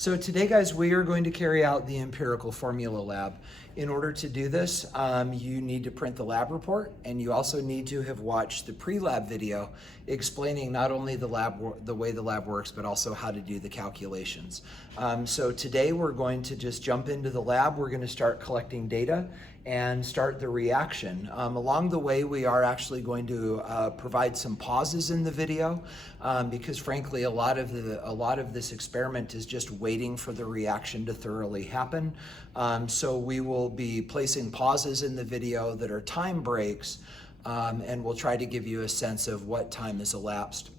So today, guys, we are going to carry out the Empirical Formula Lab. In order to do this, you need to print the lab report, and you also need to have watched the pre-lab video explaining not only the way the lab works, but also how to do the calculations. So today we're going to just jump into the lab. We're going to start collecting data and start the reaction. Along the way, we are actually going to provide some pauses in the video because frankly, a lot of this experiment is just waiting for the reaction to thoroughly happen. So we will be placing pauses in the video that are time breaks, and we'll try to give you a sense of what time has elapsed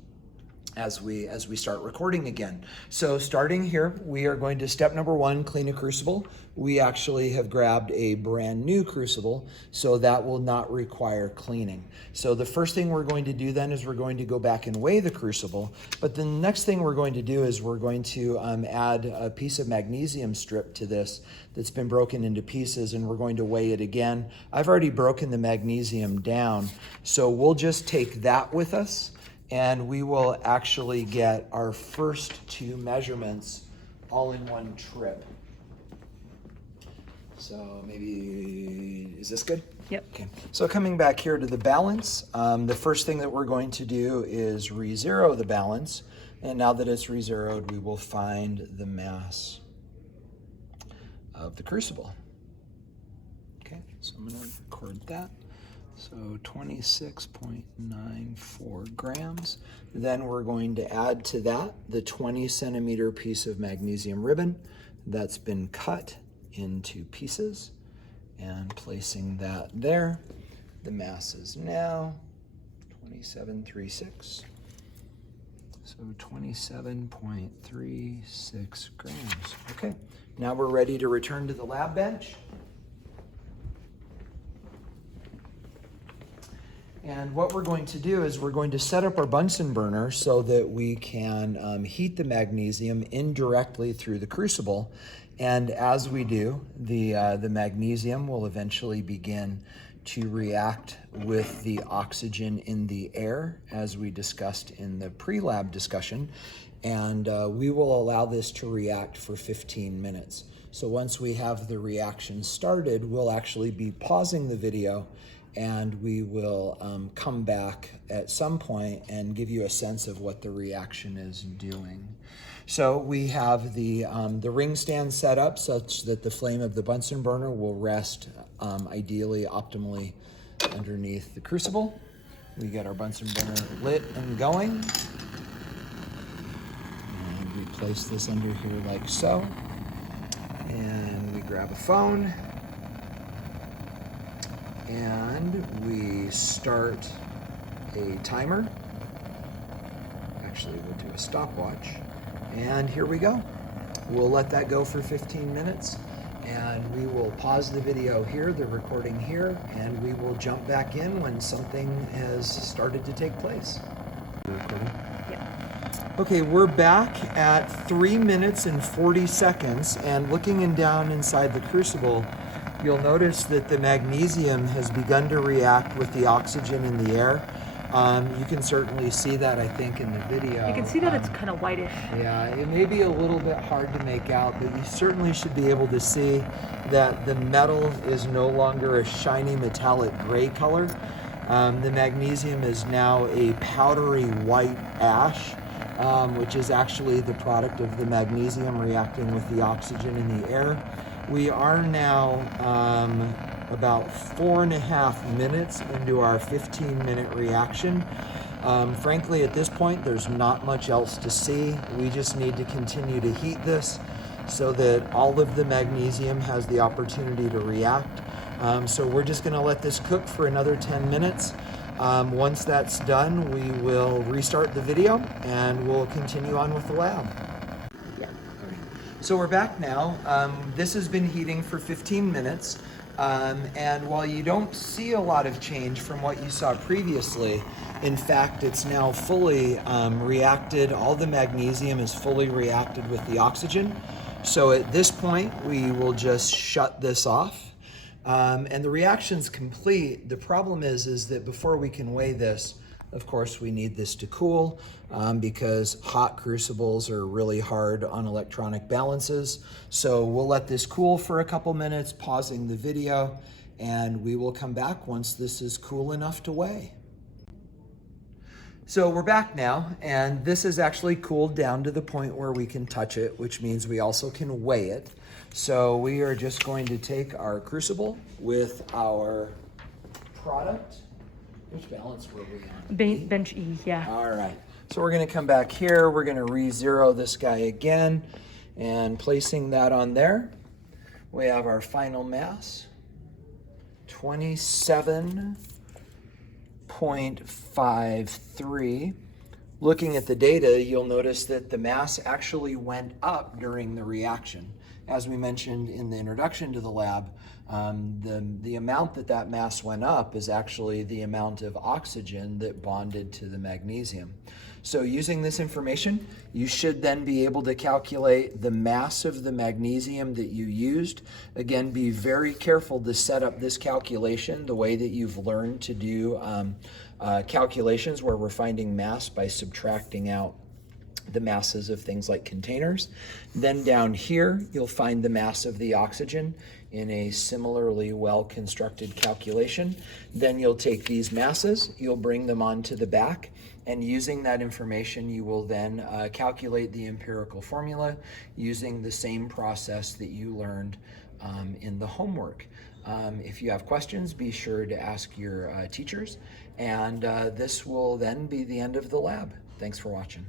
as we start recording again. So starting here, we are going to step number one, clean a crucible. We actually have grabbed a brand new crucible, so that will not require cleaning. So the first thing we're going to do then is we're going to go back and weigh the crucible. But the next thing we're going to do is we're going to add a piece of magnesium strip to this that's been broken into pieces, and we're going to weigh it again. I've already broken the magnesium down, so we'll just take that with us, and we will actually get our first two measurements all in one trip. So maybe, is this good? Yep. Okay, so coming back here to the balance, the first thing that we're going to do is re-zero the balance. And now that it's re-zeroed, we will find the mass of the crucible. Okay, so I'm gonna record that. So 26.94 grams. Then we're going to add to that the 20 centimeter piece of magnesium ribbon that's been cut into pieces, and placing that there. The mass is now 27.36. So 27.36 grams. Okay, now we're ready to return to the lab bench. And what we're going to do is we're going to set up our Bunsen burner so that we can heat the magnesium indirectly through the crucible. And as we do, the magnesium will eventually begin to react with the oxygen in the air, as we discussed in the pre-lab discussion. And we will allow this to react for 15 minutes. So once we have the reaction started, we'll actually be pausing the video, and we will come back at some point and give you a sense of what the reaction is doing. So we have the ring stand set up such that the flame of the Bunsen burner will rest ideally, optimally underneath the crucible. We get our Bunsen burner lit and going. And we place this under here like so. And we grab a phone. And we start a timer. Actually, we'll do a stopwatch. And here we go. We'll let that go for 15 minutes. And we will pause the video here, the recording here, and we will jump back in when something has started to take place. Recording? Yeah. Okay, we're back at 3 minutes and 40 seconds, and looking down inside the crucible, you'll notice that the magnesium has begun to react with the oxygen in the air. You can certainly see that, I think, in the video. You can see that it's kind of whitish. Yeah, it may be a little bit hard to make out, but you certainly should be able to see that the metal is no longer a shiny metallic gray color. The magnesium is now a powdery white ash, which is actually the product of the magnesium reacting with the oxygen in the air. We are now about 4.5 minutes into our 15-minute reaction. Frankly, at this point, there's not much else to see. We just need to continue to heat this so that all of the magnesium has the opportunity to react. So we're just going to let this cook for another 10 minutes. Once that's done, we will restart the video and we'll continue on with the lab. So we're back now. This has been heating for 15 minutes. And while you don't see a lot of change from what you saw previously, in fact, it's now fully reacted. All the magnesium is fully reacted with the oxygen. So at this point, we will just shut this off. And the reaction's complete. The problem is that before we can weigh this, Of course, we need this to cool because hot crucibles are really hard on electronic balances. So we'll let this cool for a couple minutes, pausing the video, and we will come back once this is cool enough to weigh. So we're back now, and this is actually cooled down to the point where we can touch it, which means we also can weigh it. So we are just going to take our crucible with our product. Which balance were we on? Bench E, yeah. All right, so we're gonna come back here. We're gonna re-zero this guy again, and placing that on there, we have our final mass, 27.53. Looking at the data, you'll notice that the mass actually went up during the reaction. As we mentioned in the introduction to the lab, the amount that mass went up is actually the amount of oxygen that bonded to the magnesium. So using this information, you should then be able to calculate the mass of the magnesium that you used. Again, be very careful to set up this calculation the way that you've learned to do calculations where we're finding mass by subtracting out the masses of things like containers. Then down here, you'll find the mass of the oxygen in a similarly well-constructed calculation. Then you'll take these masses, you'll bring them onto the back, and using that information, you will then calculate the empirical formula using the same process that you learned in the homework. If you have questions, be sure to ask your teachers, and this will then be the end of the lab. Thanks for watching.